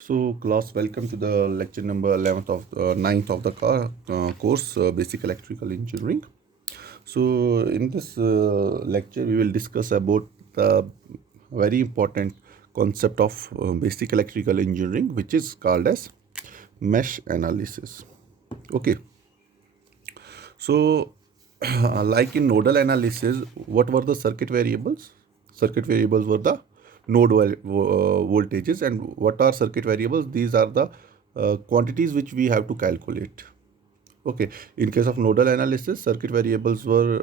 So, class, welcome to the lecture number 11th of 9th of the course, Basic Electrical Engineering. So, in this lecture, we will discuss about the very important concept of basic electrical engineering, which is called as mesh analysis. Okay. So, like in nodal analysis, what were the circuit variables? Circuit variables were the voltages, and what are circuit variables? These are the quantities which we have to calculate. Okay, in case of nodal analysis, circuit variables were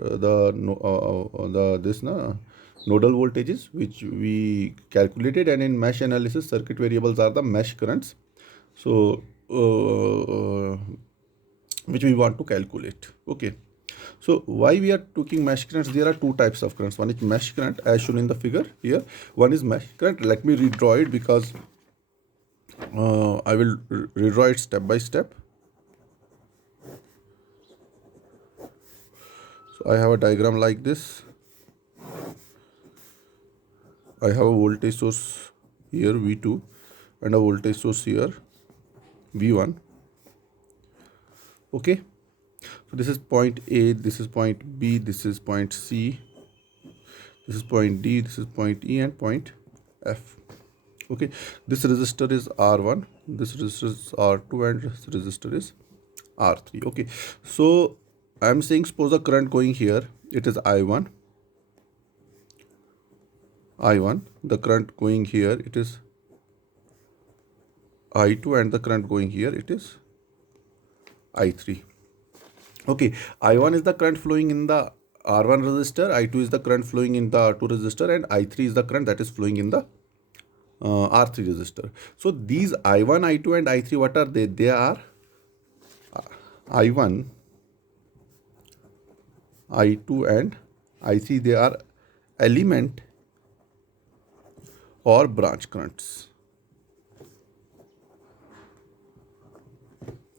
nodal voltages which we calculated, and in mesh analysis, circuit variables are the mesh currents. So, which we want to calculate. Okay. So why we are taking mesh currents? There are two types of currents. One is mesh current as shown in the figure here. One is mesh current. Let me redraw it because I will redraw it step by step. So I have a diagram like this. I have a voltage source here V2 and a voltage source here V1. Okay. So this is point A, this is point B, this is point C, this is point D, this is point E, and point F. Okay, this resistor is R1, this resistor is R2, and this resistor is R3. Okay, so I am saying suppose the current going here, it is I1, the current going here, it is I2, and the current going here, it is I3. Okay, I1 is the current flowing in the R1 resistor, I2 is the current flowing in the R2 resistor, and I3 is the current that is flowing in the R3 resistor. So these I1, I2, and I3, what are they? They are I1, I2, and I3. They are element or branch currents.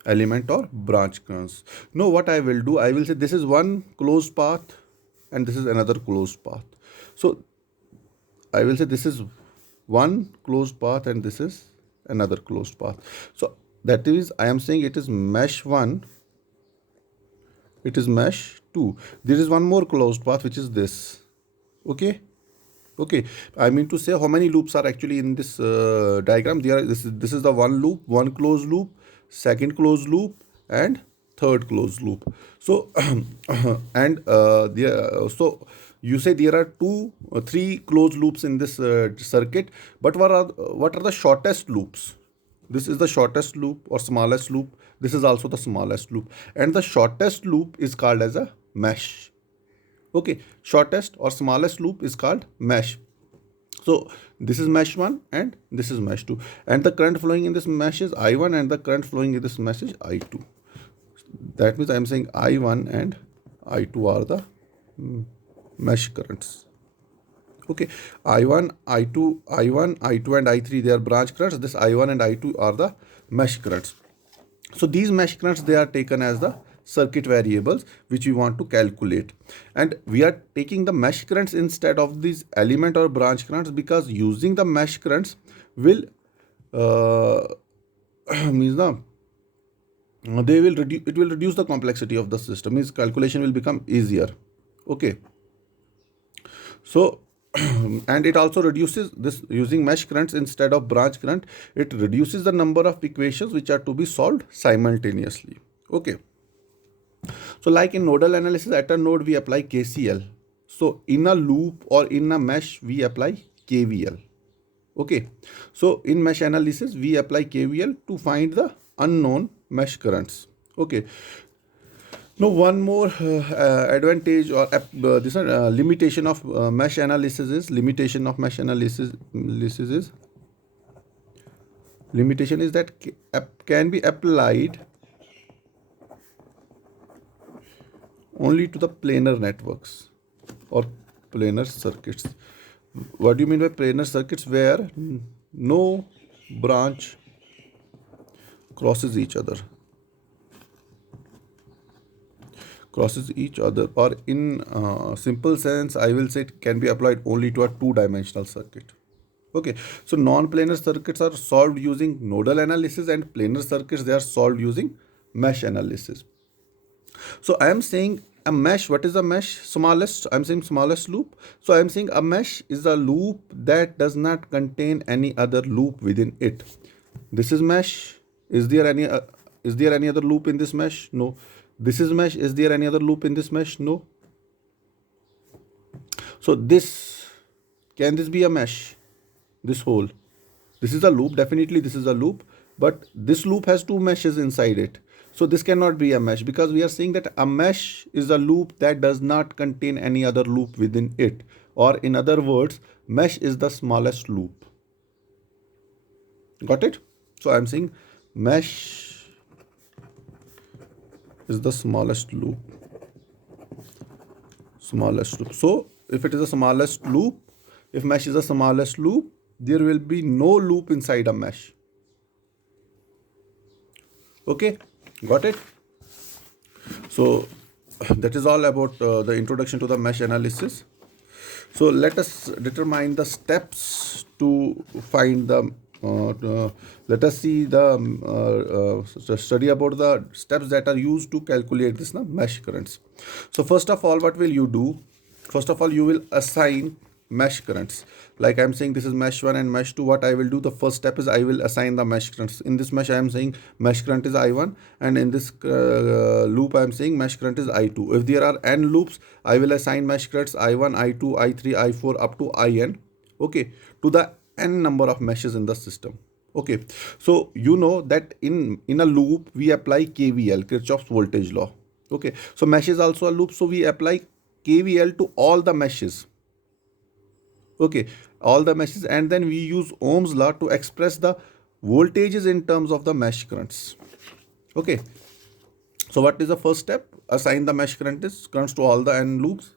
Element or branch currents. Now what I will do, I will say this is one closed path and this is another closed path. So I will say this is one closed path and this is another closed path. So that is, I am saying it is mesh 1, it is mesh 2. There is one more closed path which is this. Okay. Okay, I mean to say how many loops are actually in this diagram. This is the one loop, one closed loop, second closed loop, and third closed loop. So so you say there are three closed loops in this circuit, but what are the shortest loops? This is the shortest loop or smallest loop. This is also the smallest loop, and the shortest loop is called as a mesh. Okay, shortest or smallest loop is called mesh. So this is mesh 1 and this is mesh 2, and the current flowing in this mesh is I1 and the current flowing in this mesh is I2. That means I am saying I1 and I2 are the mesh currents. Okay, I1, I2 and I3, they are branch currents. This I1 and I2 are the mesh currents. So these mesh currents, they are taken as the circuit variables which we want to calculate, and we are taking the mesh currents instead of these element or branch currents because using the mesh currents will means the they will reduce, it will reduce the complexity of the system, means calculation will become easier. Okay, so and it also reduces this using mesh currents instead of branch current. It reduces the number of equations which are to be solved simultaneously. Okay. So like in nodal analysis, at a node we apply KCL. So in a loop or in a mesh we apply KVL. Okay. So in mesh analysis we apply KVL to find the unknown mesh currents. Okay. Now one more advantage or limitation of mesh analysis is limitation is that can be applied only to the planar networks or planar circuits. What do you mean by planar circuits? Where no branch crosses each other. Or in simple sense, I will say it can be applied only to a two-dimensional circuit. Okay, so non-planar circuits are solved using nodal analysis, and planar circuits, they are solved using mesh analysis. So I am saying a mesh. What is a mesh? Smallest. I'm saying smallest loop. So I am saying a mesh is a loop that does not contain any other loop within it. This is mesh. Is there any other loop in this mesh? No. This is mesh. Is there any other loop in this mesh? No. So this, can this be a mesh? This whole. This is a loop. Definitely this is a loop. But this loop has two meshes inside it. So this cannot be a mesh, because we are saying that a mesh is a loop that does not contain any other loop within it. Or in other words, mesh is the smallest loop. Got it? So I'm saying mesh is the smallest loop. Smallest loop. So if it is the smallest loop, if mesh is the smallest loop, there will be no loop inside a mesh. Okay, got it? So that is all about the introduction to the mesh analysis. So let us determine the steps to find the let us see the study about the steps that are used to calculate this mesh currents. So first of all, what will you do? First of all, you will assign mesh currents. Like I'm saying, this is mesh 1 and mesh 2. What I will do, the first step is I will assign the mesh currents. In this mesh, I am saying mesh current is I1, and in this loop, I am saying mesh current is I2. If there are n loops, I will assign mesh currents I1, I2, I3, I4 up to In. Okay, to the n number of meshes in the system. Okay, so you know that in a loop we apply KVL, Kirchhoff's voltage law. Okay, so mesh is also a loop, so we apply KVL to all the meshes. Okay, all the meshes, and then we use Ohm's law to express the voltages in terms of the mesh currents. Okay, so what is the first step? Assign the mesh currents to all the n loops,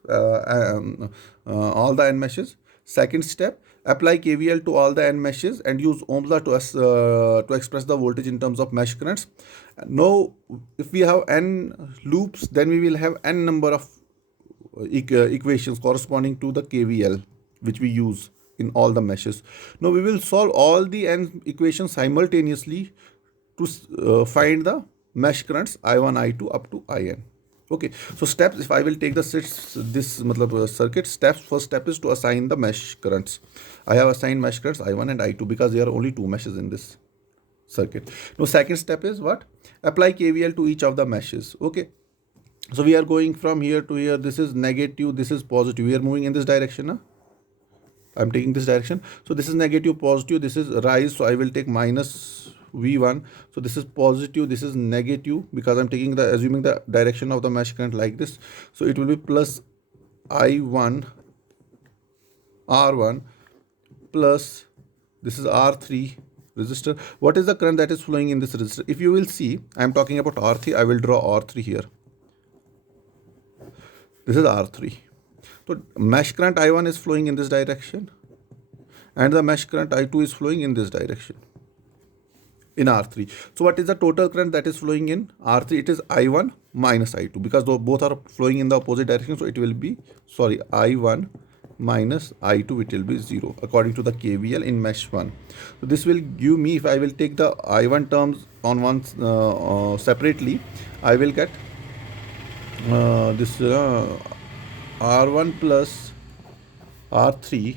all the n meshes. Second step, apply KVL to all the n meshes and use Ohm's law to express the voltage in terms of mesh currents. Now, if we have n loops, then we will have n number of equations corresponding to the KVL which we use in all the meshes. Now we will solve all the n equations simultaneously to find the mesh currents I1, I2 up to In. Okay, so steps, if I will take the circuit steps, first step is to assign the mesh currents. I have assigned mesh currents I1 and I2 because there are only two meshes in this circuit. Now second step is what? Apply KVL to each of the meshes. Okay, so we are going from here to here. This is negative, this is positive. We are moving in this direction. Huh? I'm taking this direction. So this is negative, positive, this is rise. So I will take minus V1. So this is positive, this is negative, because I'm taking assuming the direction of the mesh current like this. So it will be plus I1 R1 plus this is R3 resistor. What is the current that is flowing in this resistor? If you will see, I'm talking about R3. I will draw R3 here. This is R3. So mesh current I1 is flowing in this direction, and the mesh current I2 is flowing in this direction in R3. So what is the total current that is flowing in R3? It is I1 minus I2, because both are flowing in the opposite direction. So it will be, I1 minus I2, it will be 0 according to the KVL in mesh 1. So this will give me, if I will take the I1 terms on one separately, I will get this R1 plus R3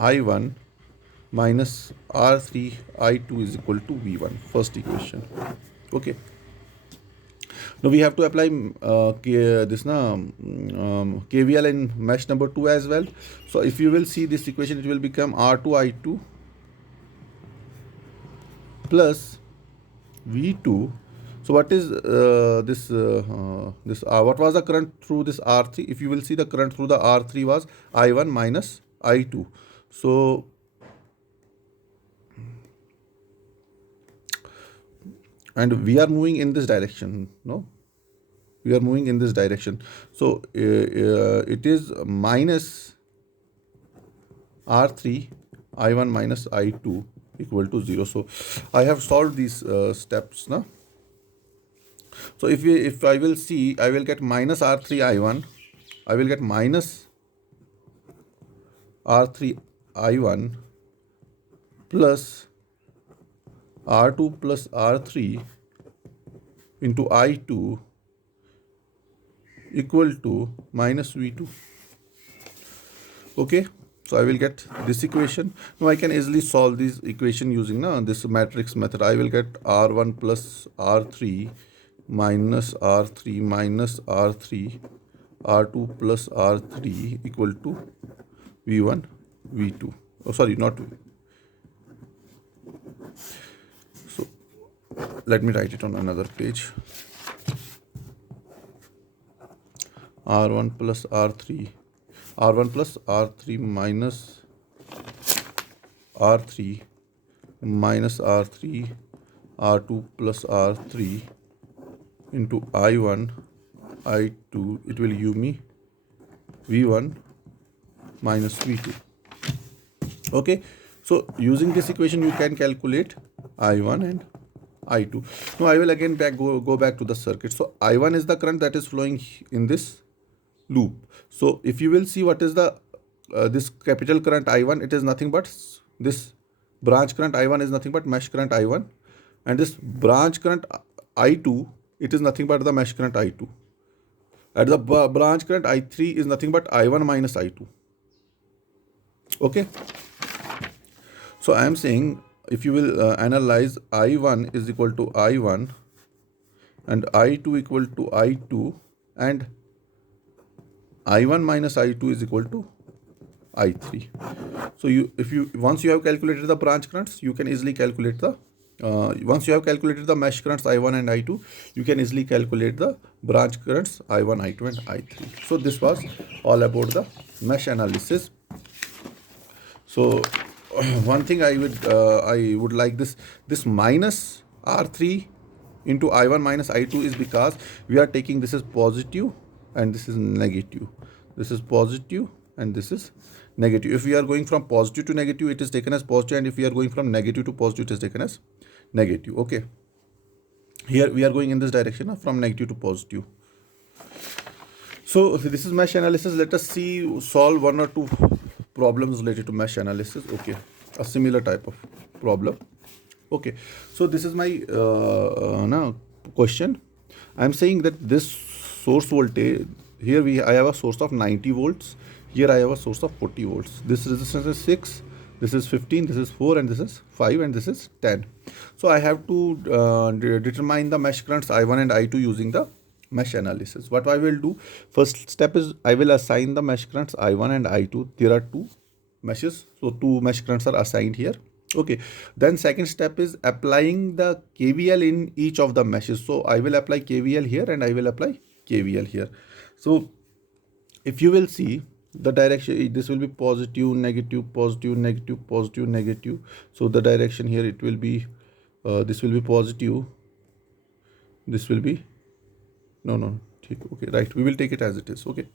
I1 minus R3 I2 is equal to V1, first equation. Okay. Now we have to apply KVL in mesh number 2 as well. So if you will see this equation, it will become R2 I2 plus V2. So what is what was the current through this R3? If you will see, the current through the R3 was I1 minus I2. So and we are moving in this direction. No, we are moving in this direction. So it is minus R3 I1 minus I2 equal to 0. So I have solved these steps now. So if I will see, I will get minus R3 I1. I will get minus R3 I1 plus R2 plus R3 into I2 equal to minus V2. Okay, so I will get this equation. Now I can easily solve this equation using this matrix method. I will get R1 plus R3 minus R3 minus R3 R2 plus R3 equal to V1 V2. Oh, sorry, not. So let me write it on another page. R1 plus R3 R1 plus R3 minus R3 minus R3 R2 plus R3 into I1 I2, it will give me V1 minus V2. Okay, so using this equation you can calculate I1 and I2. Now I will again go back to the circuit. So I1 is the current that is flowing in this loop. So if you will see what is the this capital current I1, it is nothing but this branch current I1 is nothing but mesh current I1, and this branch current I2, it is nothing but the mesh current I2, and the branch current I3 is nothing but I1 minus I2. Okay, so I am saying if you will analyze, I1 is equal to I1 and I2 equal to I2, and I1 minus I2 is equal to I3. So once you have calculated the branch currents, you can easily calculate the once you have calculated the mesh currents I1 and I2, you can easily calculate the branch currents I1, I2 and I3. So this was all about the mesh analysis. So one thing I would like this minus R3 into I1 minus I2 is because we are taking this is positive and this is negative. This is positive and this is negative. If we are going from positive to negative, it is taken as positive, and if we are going from negative to positive, it is taken as negative. Okay, here we are going in this direction from negative to positive. So this is mesh analysis. Let us solve one or two problems related to mesh analysis. Okay, a similar type of problem. Okay, so this is my now question. I am saying that this source voltage here I have a source of 90 volts. Here I have a source of 40 volts. This resistance is 6. This is 15. This is 4, and this is 5, and this is 10. So I have to determine the mesh currents I1 and I2 using the mesh analysis. What I will do, first step is I will assign the mesh currents I1 and I2. There are two meshes, so two mesh currents are assigned here. Okay, then second step is applying the KVL in each of the meshes. So I will apply KVL here and I will apply KVL here. So if you will see the direction, this will be positive, negative, positive, negative, positive, negative. So the direction here, it will be this will be positive, this will be no, okay, right, we will take it as it is. Okay,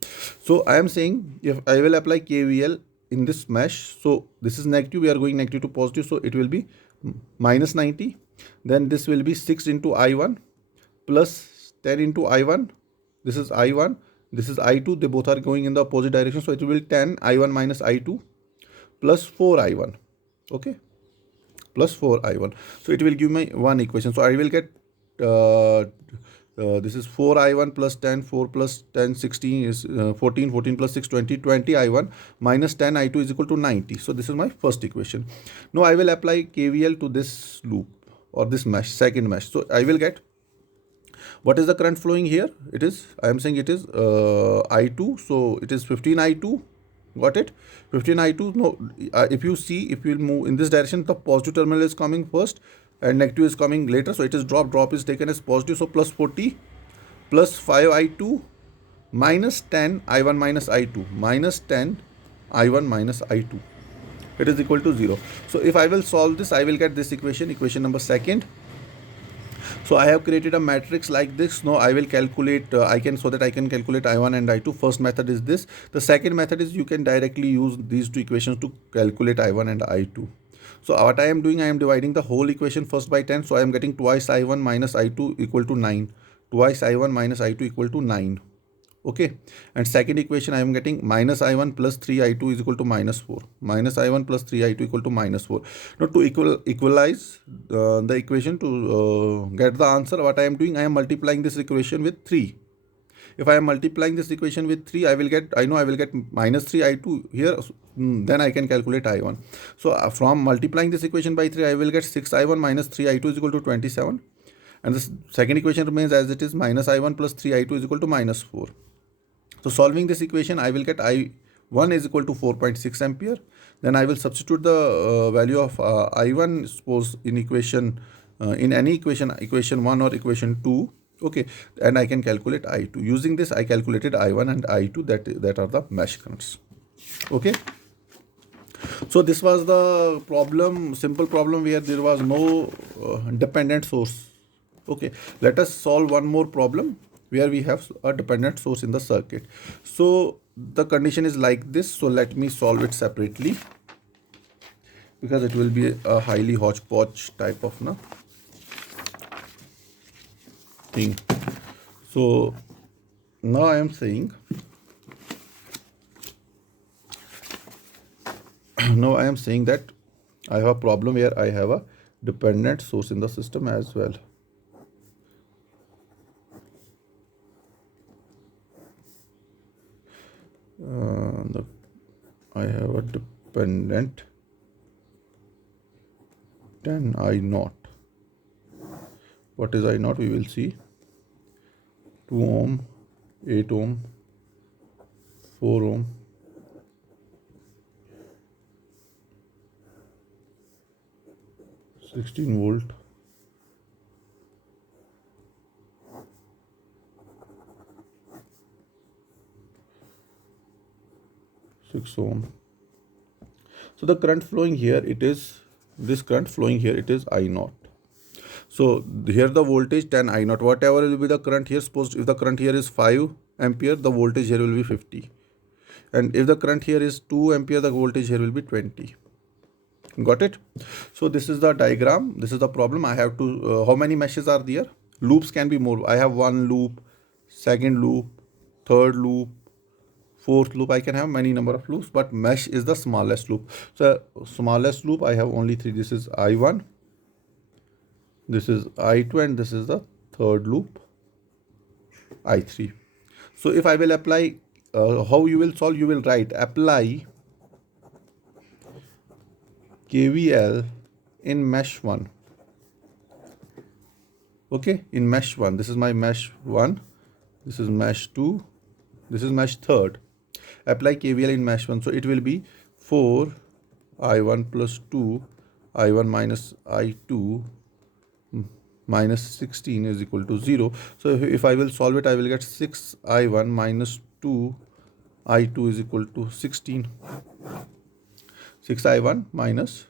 so I am saying if I will apply KVL in this mesh, so this is negative, we are going negative to positive, so it will be minus 90. Then this will be 6 into I1 plus 10 into I1. This is I1, this is I2, they both are going in the opposite direction, so it will be 10 I1 minus I2 plus 4 I1. Okay, plus 4 I1. So it will give me one equation. So I will get this is 4 I1 plus 10, 4 plus 10, 16 is 14, 14 plus 6, 20, 20 I1 minus 10 I2 is equal to 90. So this is my first equation. Now I will apply KVL to this loop or this mesh, second mesh. So I will get, what is the current flowing here? It is, I am saying it is I2. So it is 15 I2. Got it? 15 I2. No, if you see, if you will move in this direction, the positive terminal is coming first and negative is coming later. So it is drop is taken as positive. So plus 40 plus 5 I2 minus 10 I1 minus I2 minus 10 I1 minus I2. It is equal to 0. So if I will solve this, I will get this equation number second. So I have created a matrix like this. Now I will calculate, so that I can calculate I1 and I2. First method is this. The second method is you can directly use these two equations to calculate I1 and I2. So what I am doing, I am dividing the whole equation first by 10. So I am getting twice I1 minus I2 equal to 9. Twice I1 minus I2 equal to 9. Okay, and second equation I am getting minus I1 plus 3I2 is equal to minus 4. Minus I1 plus 3I2 equal to minus 4. Now to equalize the equation, to get the answer, what I am doing, I am multiplying this equation with 3. If I am multiplying this equation with 3, I know I will get minus 3I2 here, then I can calculate I1. So from multiplying this equation by 3, I will get 6I1 minus 3I2 is equal to 27. And the second equation remains as it is, minus I1 plus 3I2 is equal to minus 4. So solving this equation, I will get I1 is equal to 4.6 ampere. Then I will substitute the value of I1, suppose in equation, in any equation, equation 1 or equation 2. Okay, and I can calculate I2. Using this, I calculated I1 and I2, that are the mesh currents. Okay. So this was the problem, simple problem where there was no dependent source. Okay, let us solve one more problem where we have a dependent source in the circuit. So the condition is like this. So let me solve it separately, because it will be a highly hodgepodge type of thing. So now I am saying, now I am saying that I have a problem where I have a dependent source in the system as well. I have a dependent 10 I naught. What is I naught? We will see. 2 ohm, 8 ohm, 4 ohm, 16 volt, 6 ohm. So the current flowing here, it is this current flowing here, it is I naught. So here the voltage 10 I naught, whatever will be the current here. Suppose if the current here is 5 ampere, the voltage here will be 50. And if the current here is 2 ampere, the voltage here will be 20. Got it? So this is the diagram. This is the problem. I have to, how many meshes are there? Loops can be more. I have one loop, second loop, third loop, fourth loop. I can have many number of loops, but mesh is the smallest loop. So smallest loop, I have only 3. This is I1, this is I2, and this is the third loop, I3. So if I will apply, how you will solve? You will write apply KVL in mesh 1. Okay, in mesh 1. This is my mesh 1. This is mesh 2. This is mesh 3rd. Apply KVL in mesh 1. So it will be 4 I1 plus 2 I1 minus I2 minus 16 is equal to 0. So if I will solve it, I will get 6 I1 minus 2 I2 is equal to 16. 6 I1 minus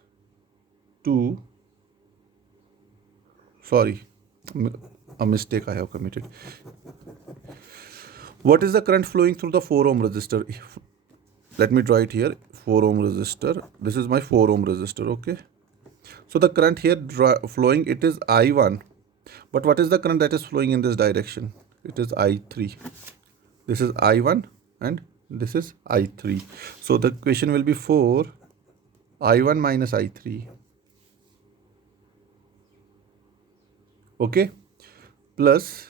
2, sorry, a mistake I have committed. What is the current flowing through the 4 ohm resistor? Let me draw it here. 4 ohm resistor. This is my 4 ohm resistor. Okay. So the current here flowing, it is I1. But what is the current that is flowing in this direction? It is I3. This is I1 and this is I3. So the equation will be 4 I1 minus I3. Okay. Plus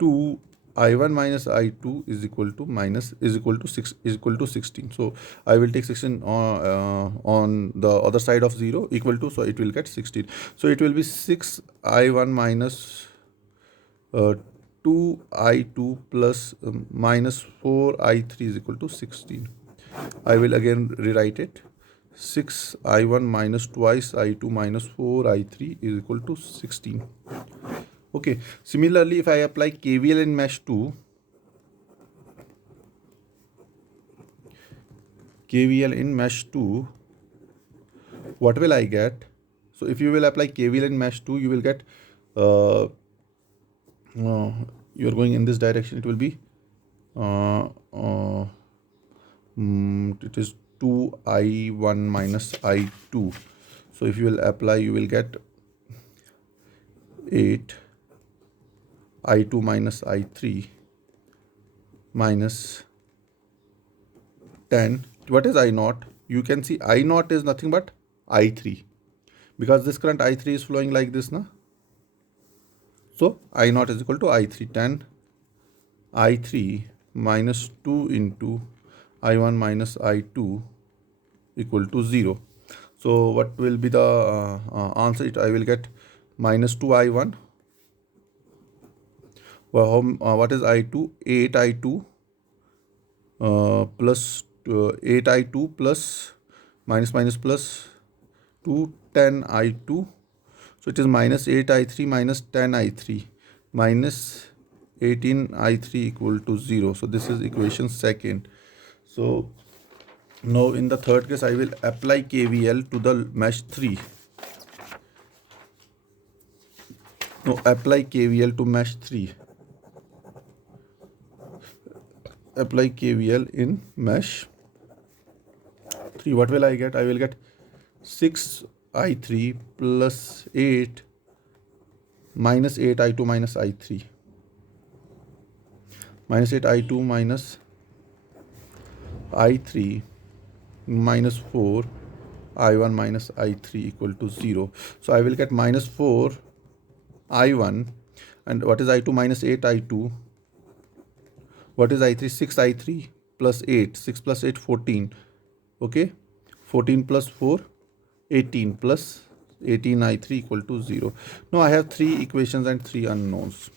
2 I1 minus I2 is equal to 16. So I will take 16 on the other side of 0 equal to, so it will get 16. So it will be 6 I1 minus 2 I2 plus minus 4 I3 is equal to 16. I will again rewrite it. 6 I1 minus twice I2 minus 4 I3 is equal to 16. Okay, similarly, if I apply KVL in mesh 2, what will I get? So if you will apply KVL in mesh 2, you will get, you are going in this direction, it will be, it is 2 I1 minus I2. So if you will apply, you will get 8 I2 minus I3 minus 10. What is I naught? You can see I naught is nothing but I3, because this current I3 is flowing like this, na? So I naught is equal to I3. 10 I3 minus 2 into I1 minus I2 equal to 0. So what will be the answer? I will get minus 2 I1. Well, what is I2? 8 I2 plus 8 I2 plus minus minus plus 2 10 I2. So it is minus 8 I3 minus 10 I3 minus 18 I3 equal to 0. So this is equation second. So now in the third case I will apply KVL to the mesh 3. Now apply KVL to mesh 3. Apply KVL in mesh 3. What will I get? I will get 6I3 plus 8 minus 8I2 minus I3. Minus 8I2 minus I3 minus 4 I1 minus I3 equal to 0. So I will get minus 4 I1, and what is I2? Minus 8 I2. What is I3? 6 I3 plus 8. 6 plus 8, 14. Okay. 14 plus 4, 18 plus 18 I3 equal to 0. Now I have 3 equations and 3 unknowns.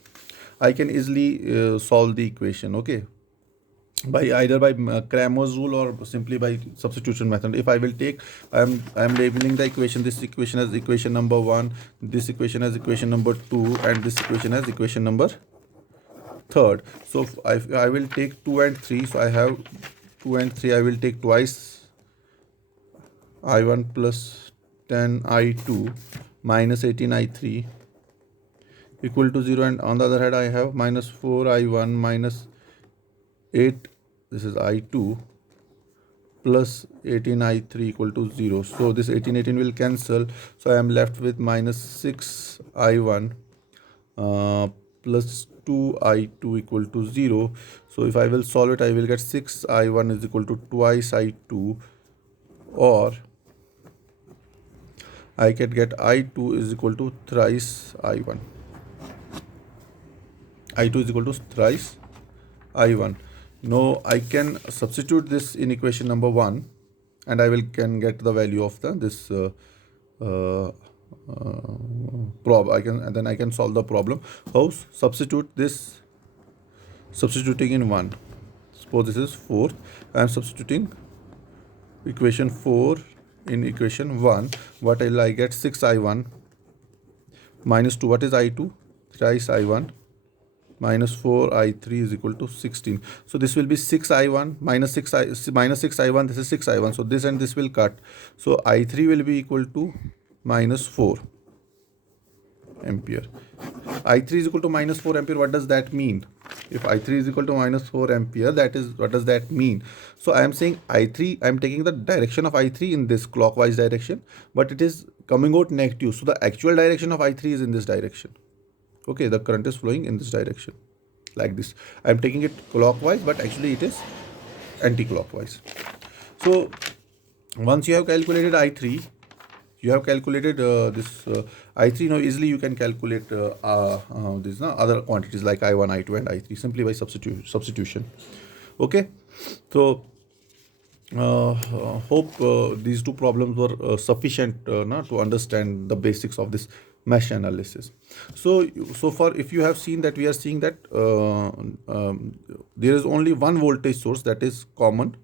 I can easily solve the equation. Okay. By either by Cramer's rule or simply by substitution method. If I will take, I am labeling the equation, this equation as equation number 1, this equation as equation number 2, and this equation as equation number 3. So I will take 2 and 3. So I have 2 and 3. I will take twice I1 plus 10 I2 minus 18 I3 equal to 0, and on the other hand I have minus 4 I1 minus 8, this is I2 plus 18 I3 equal to 0. So this 18 will cancel. So I am left with minus 6 I1 plus 2 I2 equal to 0. So if I will solve it, I will get 6 I1 is equal to twice I2, or I can get I2 is equal to thrice I1. I2 is equal to thrice I1. Now I can substitute this in equation number 1, and I can get the value of this and then I can solve the problem. How? Substituting in 1. Suppose this is 4. I am substituting equation 4 in equation 1. What will I get? 6I1 minus 2. What is I2? Thrice I1 minus 4I3 is equal to 16. So this will be 6I1 minus 6I1. This is 6I1. So this and this will cut. So I3 will be equal to minus 4 ampere. I3 is equal to minus 4 ampere. What does that mean? If I3 is equal to minus 4 ampere, that is, what does that mean? So I am saying I3, I am taking the direction of I3 in this clockwise direction, but it is coming out negative. So the actual direction of I3 is in this direction. Okay, the current is flowing in this direction like this. I am taking it clockwise, but actually it is anti-clockwise. So once you have calculated I3, you have calculated this I3. Now easily you can calculate this other quantities like I1, I2 and I3 simply by substitution. Okay, so hope these two problems were sufficient to understand the basics of this mesh analysis. So far, if you have seen that, we are seeing that there is only one voltage source that is common,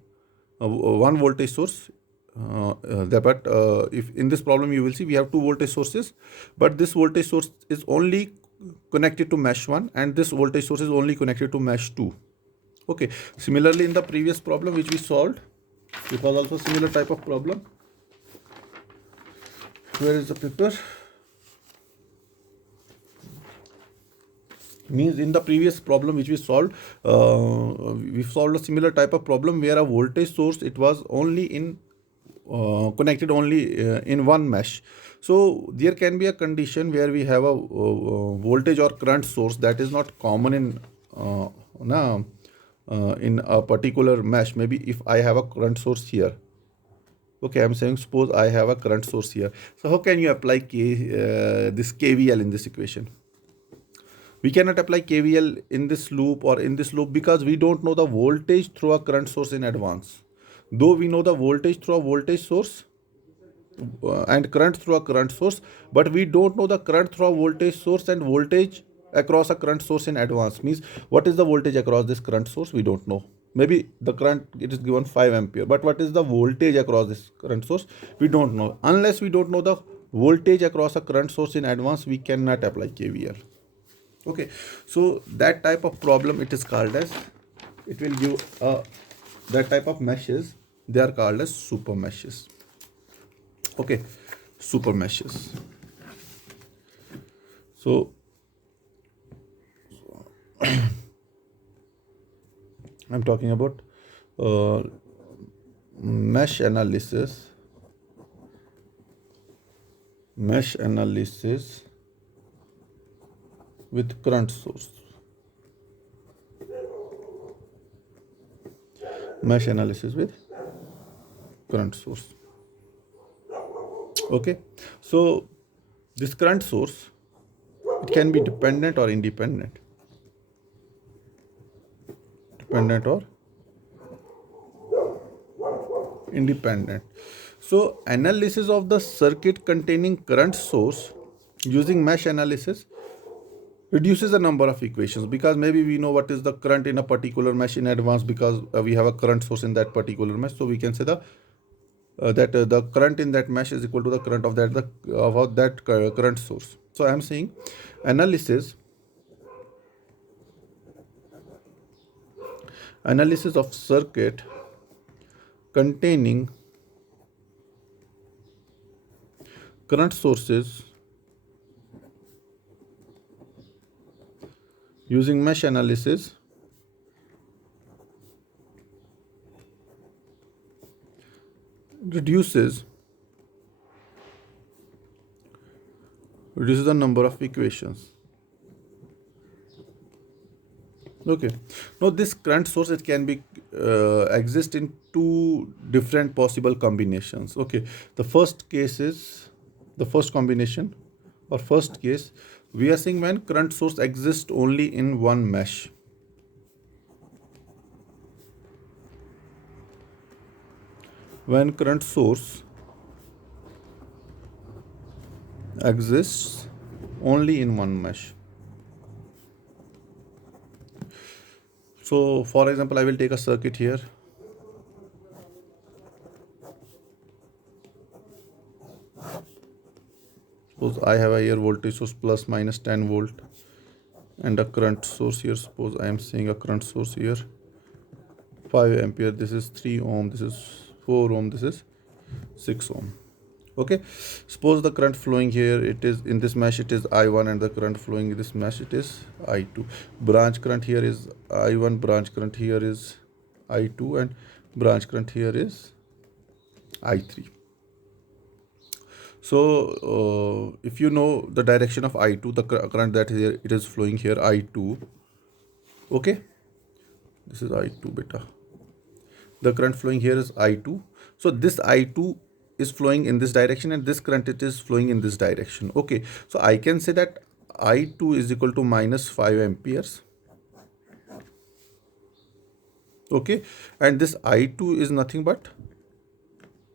one voltage source. But if in this problem you will see we have two voltage sources, but this voltage source is only connected to mesh 1 and this voltage source is only connected to mesh 2. Okay, similarly in the previous problem which we solved, it was also similar type of problem. Where is the paper? Means in the previous problem which we solved a similar type of problem where a voltage source, it was only in connected only in one mesh. So there can be a condition where we have a voltage or current source that is not common in in a particular mesh. Maybe if I have a current source here. Okay, I'm saying suppose I have a current source here. So how can you apply this KVL in this equation? We cannot apply KVL in this loop or in this loop because we don't know the voltage through a current source in advance. Though we know the voltage through a voltage source and current through a current source, but we don't know the current through a voltage source and voltage across a current source in advance. Means what is the voltage across this current source? We don't know. Maybe the current, it is given 5 ampere, but what is the voltage across this current source? We don't know. Unless we don't know the voltage across a current source in advance, we cannot apply KVL. Okay, so that type of problem, it is called as, it will give that type of meshes, they are called as super meshes. Okay, super meshes. So I'm talking about mesh analysis with current source. Mesh analysis with current source. Okay, so this current source, it can be dependent or independent. Dependent or independent. So analysis of the circuit containing current source using mesh analysis reduces the number of equations, because maybe we know what is the current in a particular mesh in advance because we have a current source in that particular mesh. So we can say the the current in that mesh is equal to the current of that current source. So I am saying analysis of circuit containing current sources using mesh analysis reduces the number of equations. Okay, now this current source, it can be exist in two different possible combinations. Okay, the first case is the first combination or first case, we are saying when current source exists only in one mesh. When current source exists only in one mesh. So for example, I will take a circuit here. Suppose I have a here voltage source plus minus 10 volt and a current source here. Suppose I am saying a current source here 5 ampere, this is 3 ohm, this is 4 ohm, this is 6 ohm. Okay, suppose the current flowing here, it is in this mesh, it is I1, and the current flowing in this mesh, it is I2. Branch current here is I1, branch current here is I2, and branch current here is I3. So if you know the direction of I2, the current that here it is flowing here I2. Okay, this is I2 beta. The current flowing here is I2. So this I2 is flowing in this direction and this current, it is flowing in this direction. Okay, so I can say that I2 is equal to minus 5 amperes. Okay, and this I2 is nothing but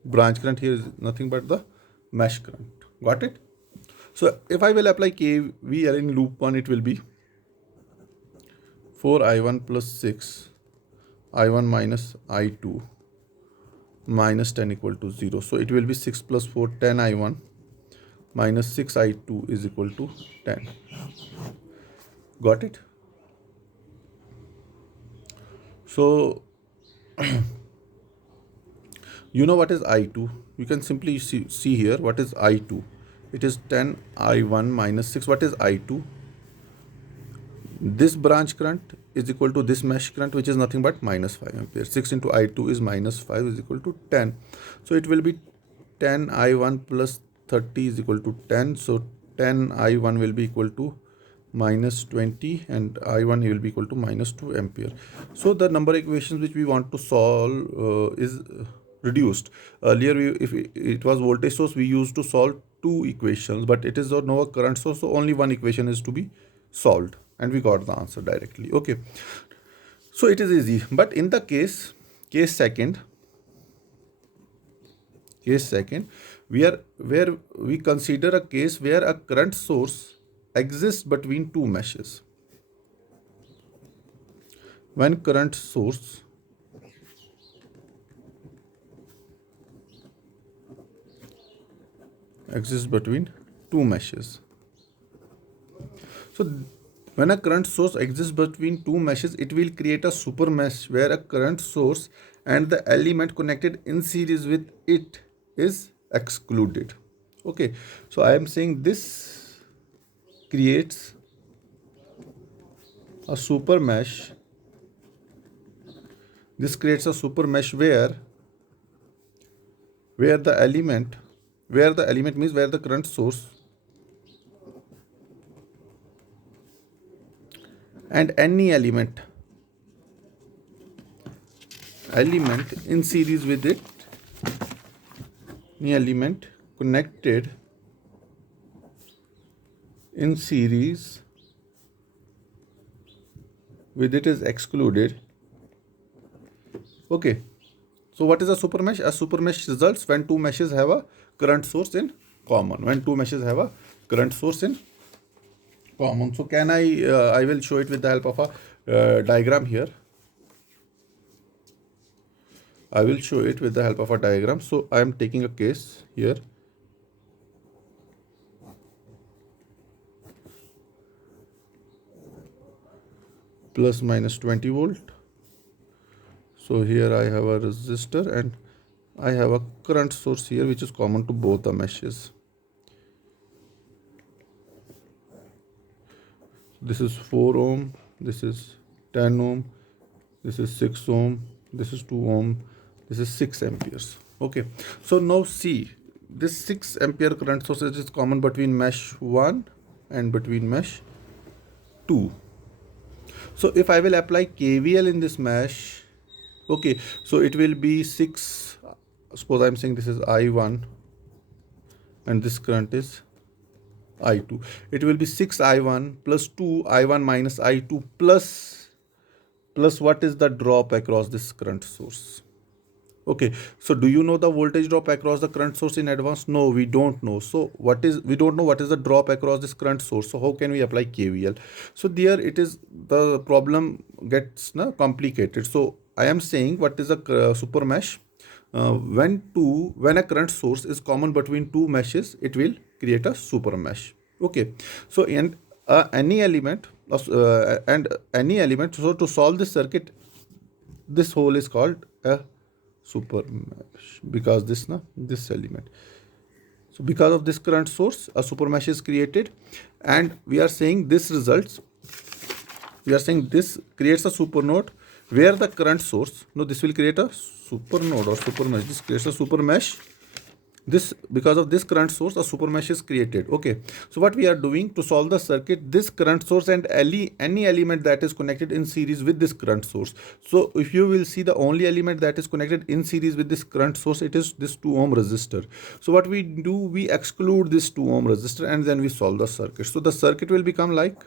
branch current here is nothing but the mesh current. Got it? So if I will apply KVL in loop 1, it will be 4I1 plus 6 I1 minus I2 minus 10 equal to 0. So it will be 6 plus 4, 10 I1 minus 6 I2 is equal to 10. Got it? So you know what is I2? You can simply see here what is I2. It is 10 I1 minus 6. What is I2? This branch current is equal to this mesh current, which is nothing but minus 5 ampere. 6 into I2 is minus 5 is equal to 10. So it will be 10 I1 plus 30 is equal to 10. So 10 I1 will be equal to minus 20, and I1 will be equal to minus 2 ampere. So the number equations which we want to solve is reduced. Earlier, if it was voltage source, we used to solve two equations, but it is no current source, so only one equation is to be solved, and we got the answer directly. Okay, so it is easy. But in the case second, where we consider a case where a current source exists between two meshes. When current source exists between two meshes. So when a current source exists between two meshes, it will create a super mesh where a current source and the element connected in series with it is excluded. Okay, so I am saying this creates a super mesh. This creates a super mesh where the element means where the current source and any element in series with it, any element connected in series with it is excluded. Okay, so what is a super mesh? A super mesh results when two meshes have a current source in common. When two meshes have a current source in common. So can I will show it with the help of a diagram here. I will show it with the help of a diagram. So I am taking a case here. Plus minus 20 volt. So here I have a resistor and I have a current source here which is common to both the meshes. This is 4 ohm, this is 10 ohm, this is 6 ohm, this is 2 ohm, this is 6 amperes. Okay, so now see, this 6 ampere current source is common between mesh 1 and between mesh 2. So if I will apply KVL in this mesh, okay, so it will be 6, suppose I am saying this is I1 and this current is I2. It will be 6I1 plus 2I1 minus I2 plus what is the drop across this current source? Okay, so do you know the voltage drop across the current source in advance? No, we don't know. So we don't know what is the drop across this current source. So how can we apply KVL? So there it is, the problem gets complicated. So I am saying what is a super mesh? When a current source is common between two meshes, it will create a super mesh. Okay, so and any element so to solve this circuit, this hole is called a super mesh because this element. So because of this current source, a super mesh is created, and we are saying this creates a super node where the current source, no, this will create a super node or super mesh. This creates a super mesh. This, because of this current source, a super mesh is created. Okay, so what we are doing to solve the circuit, this current source and any element that is connected in series with this current source. So if you will see, the only element that is connected in series with this current source, it is this 2 ohm resistor. So what we do, we exclude this 2 ohm resistor and then we solve the circuit. So the circuit will become like,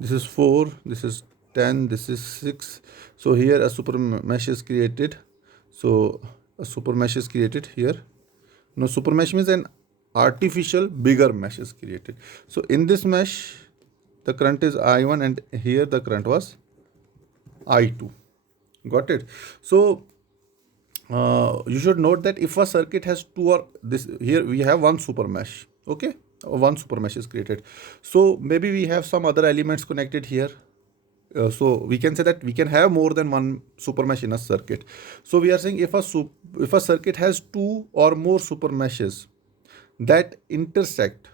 this is 4, this is 10, this is 6. So here a super mesh is created. So a super mesh is created here. Now super mesh means an artificial bigger mesh is created. So in this mesh, the current is I1 and here the current was I2. Got it? So you should note that if a circuit has two, or this, here we have one super mesh. Okay, one super mesh is created. So maybe we have some other elements connected here. So we can say that we can have more than one super mesh in a circuit. So we are saying if a circuit has two or more super meshes that intersect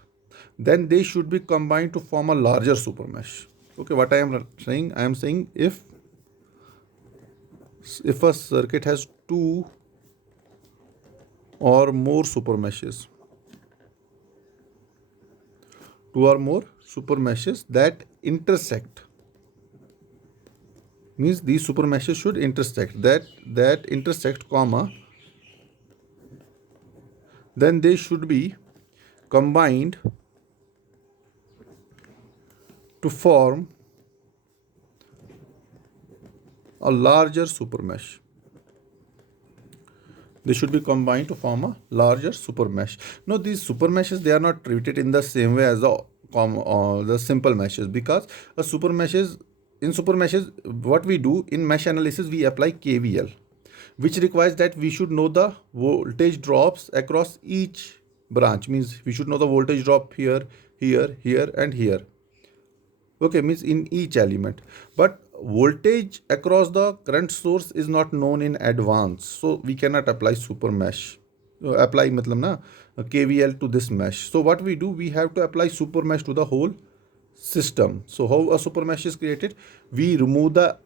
then they should be combined to form a larger super mesh. Okay, what I am saying, I am saying if a circuit has two or more super meshes, that intersect, means these super meshes should intersect, that intersect, comma, then they should be combined to form a larger super mesh. They should be combined to form a larger super mesh. Now these super meshes, they are not treated in the same way as the simple meshes, because a super meshes, in super meshes, what we do in mesh analysis, we apply KVL, which requires that we should know the voltage drops across each branch. Means we should know the voltage drop here, here, here, and here. Okay, means in each element. But voltage across the current source is not known in advance, so we cannot apply super mesh. Apply matlab na KVL to this mesh. So what we do, we have to apply super mesh to the whole system. So how a super mesh is created? We remove the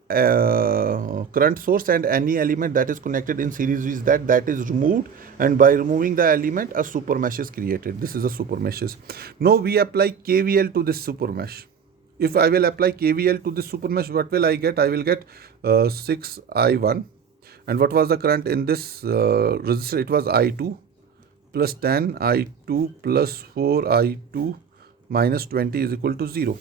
current source, and any element that is connected in series with that is removed, and by removing the element, a super mesh is created. This is a super meshes. Now we apply KVL to this super mesh. If I will apply KVL to this super mesh, what will I get? I will get 6I1. And what was the current in this resistor? It was I2 plus 10 I2 plus 4 I2 minus 20 is equal to 0.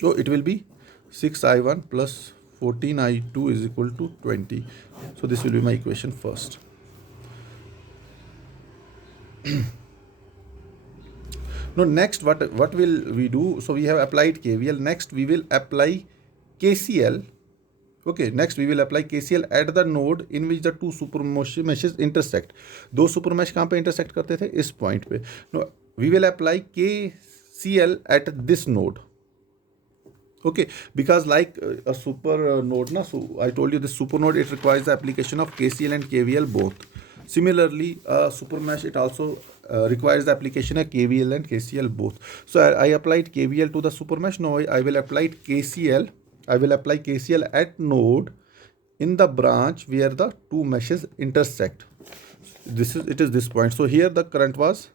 So it will be 6I1 plus 14 I2 is equal to 20. So this will be my equation first. Now next, what will we do? So we have applied KVL. Next we will apply KCL. Okay, next we will apply KCL at the node in which the two super meshes intersect. दो super mesh कहाँ पे intersect करते थे? इस point पे. Now we will apply KCL at this node. Okay, because like a super node na, so I told you this super node, it requires the application of KCL and KVL both. Similarly, super mesh, it also requires the application of KVL and KCL both. So I applied KVL to the super mesh. Now I will apply KCL. I will apply KCL at node in the branch where the two meshes intersect. It is this point. So here the current was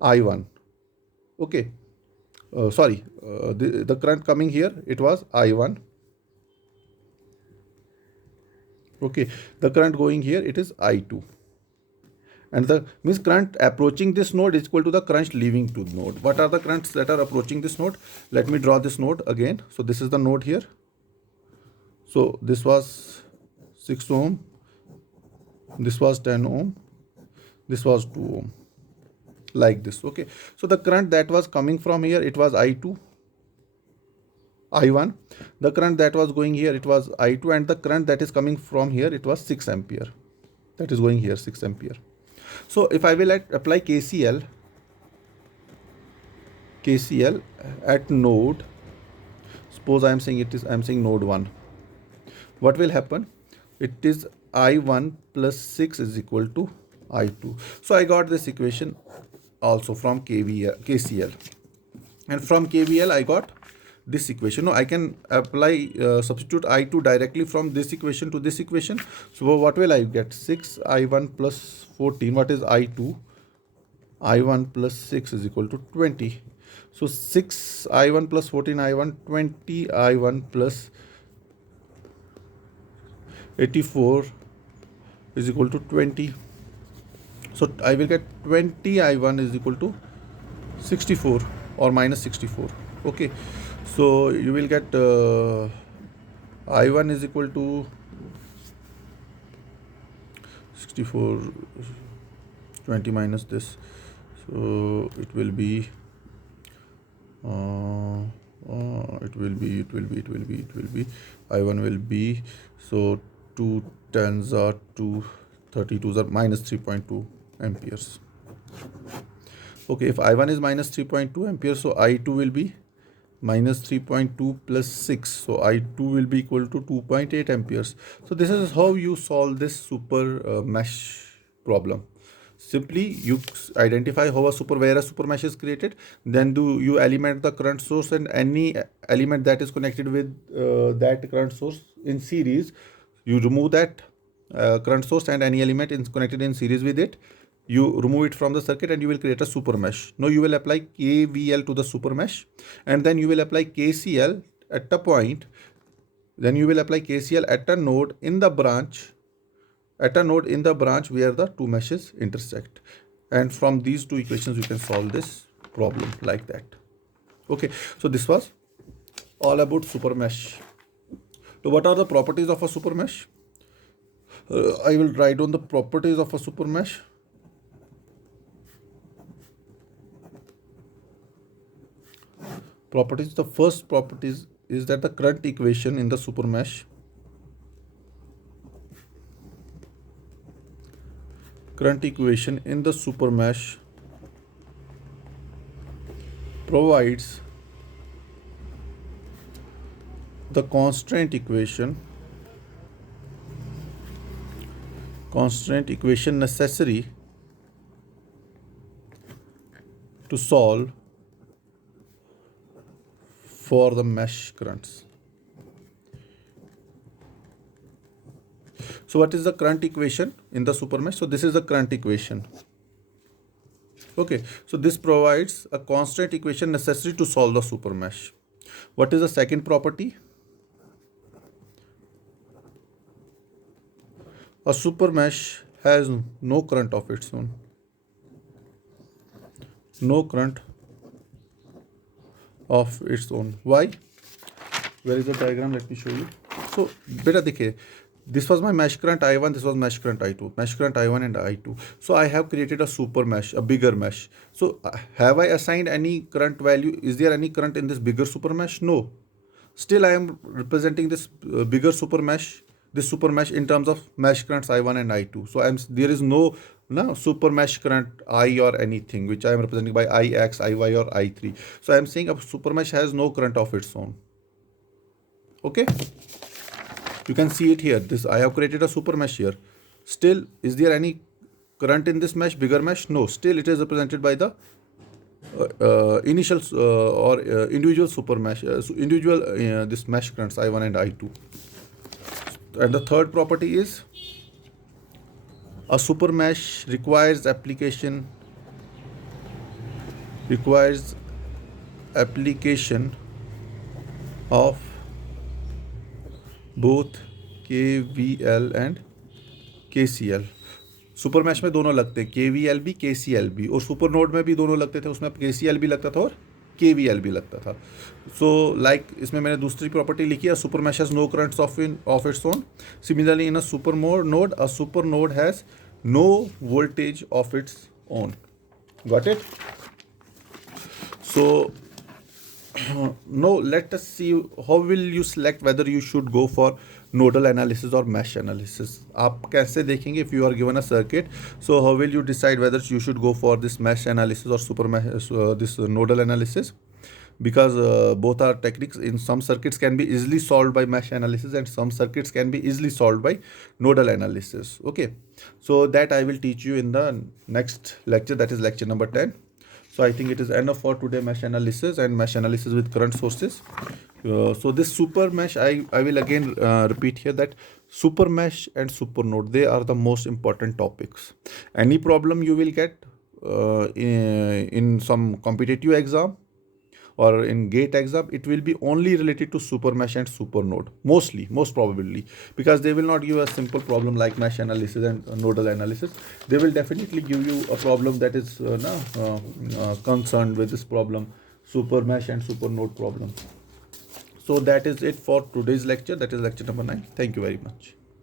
I1. Okay. The current coming here, it was I1. Okay, the current going here, it is I2. And the means current approaching this node is equal to the current leaving to the node. What are the currents that are approaching this node? Let me draw this node again. So this is the node here. So this was 6 ohm. This was 10 ohm. This was 2 ohm. Like this. Okay. So the current that was coming from here, it was I2. I1. The current that was going here, it was I2, and the current that is coming from here, it was 6 ampere. That is going here, 6 ampere. So if I will apply KCL at node, suppose I am saying node 1. What will happen? It is I1 plus 6 is equal to I2. So I got this equation also from KCL, and from KVL I got this equation. Now I can apply substitute I2 directly from this equation to this equation. So what will I get? 6I1 plus 14. What is I2? I1 plus 6 is equal to 20. So 6I1 plus 14 I1, 20 I1 plus 84 is equal to 20. So I will get 20 I1 is equal to 64 or minus 64. Okay, so you will get I1 is equal to 64, 20 minus this, so it will be I1 will be, so 2 tens are 2, 32s are minus 3.2 amperes. Okay, if I1 is minus 3.2 amperes, so I2 will be minus 3.2 plus 6. So I2 will be equal to 2.8 amperes. So this is how you solve this super mesh problem. Simply you identify how where a super mesh is created, then do you element the current source and any element that is connected with that current source in series. You remove that current source and any element is connected in series with it. You remove it from the circuit and you will create a super mesh. Now you will apply KVL to the super mesh, and then you will apply KCL at a point. Then you will apply KCL at a node in the branch, where the two meshes intersect. And from these two equations you can solve this problem like that. Okay, so this was all about super mesh. So what are the properties of a super mesh? I will write down the properties of a super mesh. Properties. The first properties is that the current equation in the super mesh provides the constraint equation necessary to solve for the mesh currents. So what is the current equation in the super mesh? So this is the current equation. Okay, so this provides a constant equation necessary to solve the super mesh. What is the second property? A super mesh has no current of its own. No current of its own. Why? Where is the diagram? Let me show you. So beta dekhiye, this was my mesh current I1, this was mesh current I2, mesh current I1 and I2. So I have created a super mesh, a bigger mesh. So have I assigned any current value? Is there any current in this bigger super mesh? No. Still I am representing this bigger super mesh, in terms of mesh currents I1 and I2. So there is no super mesh current I or anything which I am representing by IX, IY or I3. So I am saying a super mesh has no current of its own. Okay, you can see it here. This I have created a super mesh here. Still, is there any current in this mesh, bigger mesh? No. Still, it is represented by the initial or individual super mesh, this mesh currents I1 and I2. And the third property is a super mesh requires application of both KVL and KCL. Super mesh में दोनों लगते हैं, KVL भी KCL भी, और super node में भी दोनों लगते थे, उसमें KCL भी लगता था और KVL भी लगता था. सो लाइक इसमें मैंने दूसरी प्रॉपर्टी लिखी है, super mesh has no currents of its own. Similarly in a super node has no voltage of its own. Got it? So now let us see how will you select whether you should go for nodal analysis or mesh analysis. आप कैसे देखेंगे if you are given a circuit? So how will you decide whether you should go for this mesh analysis or super mesh, this nodal analysis? Because both are techniques. In some circuits can be easily solved by mesh analysis and some circuits can be easily solved by nodal analysis. Okay, so that I will teach you in the next lecture, that is lecture number 10. So I think it is enough for today, mesh analysis and mesh analysis with current sources. So this super mesh, I will again repeat here that super mesh and super node, they are the most important topics. Any problem you will get in some competitive exam or in gate exam, it will be only related to super mesh and super node, most probably, because they will not give a simple problem like mesh analysis and nodal analysis. They will definitely give you a problem that is concerned with this problem, super mesh and super node problem. So that is it for today's lecture, that is lecture number 9. Thank you very much.